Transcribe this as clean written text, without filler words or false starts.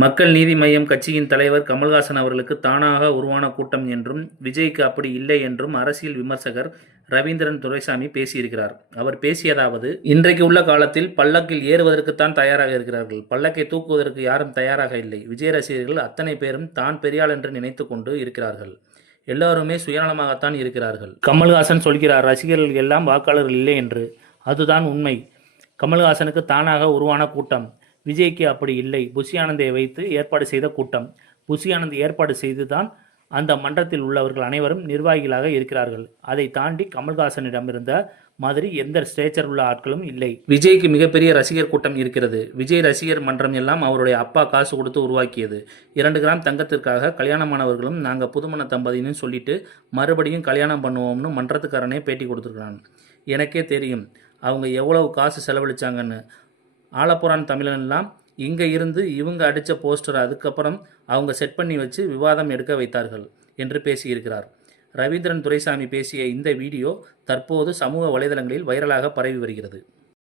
மக்கள் நீதி மய்யம் கட்சியின் தலைவர் கமல்ஹாசன் அவர்களுக்கு தானாக உருவான கூட்டம் என்றும், விஜய்க்கு அப்படி இல்லை என்றும் அரசியல் விமர்சகர் ரவீந்திரன் துரைசாமி பேசியிருக்கிறார். அவர் பேசியதாவது: இன்றைக்கு உள்ள காலத்தில் பல்லக்கில் ஏறுவதற்குத்தான் தயாராக இருக்கிறார்கள். பல்லக்கை தூக்குவதற்கு யாரும் தயாராக இல்லை. விஜய் ரசிகர்கள் அத்தனை பேரும் தான் பெரியாள் என்று நினைத்துக் கொண்டு இருக்கிறார்கள். எல்லாருமே சுயநலமாகத்தான் இருக்கிறார்கள். கமல்ஹாசன் சொல்கிறார், ரசிகர்கள் எல்லாம் வாக்காளர்கள் இல்லை என்று. அதுதான் உண்மை. கமல்ஹாசனுக்கு தானாக உருவான கூட்டம். விஜய்க்கு அப்படி இல்லை. புஷி ஆனந்தை வைத்து ஏற்பாடு செய்த கூட்டம். புஷி ஆனந்த் ஏற்பாடு செய்துதான் அந்த மன்றத்தில் உள்ளவர்கள் அனைவரும் நிர்வாகிகளாக இருக்கிறார்கள். அதை தாண்டி கமல்ஹாசனிடம் இருந்த மாதிரி எந்த ஸ்டேச்சர் உள்ள ஆட்களும் இல்லை. விஜய்க்கு மிகப்பெரிய ரசிகர் கூட்டம் இருக்கிறது. விஜய் ரசிகர் மன்றம் எல்லாம் அவருடைய அப்பா காசு கொடுத்து உருவாக்கியது. 2 கிராம் தங்கத்திற்காக கல்யாணமானவர்களும் நாங்க புதுமண தம்பதின்னு சொல்லிட்டு மறுபடியும் கல்யாணம் பண்ணுவோம்னு மன்றத்துக்காரனே பேட்டி கொடுத்துருக்கான். எனக்கே தெரியும் அவங்க எவ்வளவு காசு செலவழிச்சாங்கன்னு. ஆலப்புறான் தமிழன்லாம் இங்கே இருந்து இவங்க அடித்த போஸ்டர் அதுக்கப்புறம் அவங்க செட் பண்ணி வச்சு விவாதம் எடுக்க வைத்தார்கள் என்று பேசியிருக்கிறார். ரவீந்திரன் துரைசாமி பேசிய இந்த வீடியோ தற்போது சமூக வலைதளங்களில் வைரலாக பரவி வருகிறது.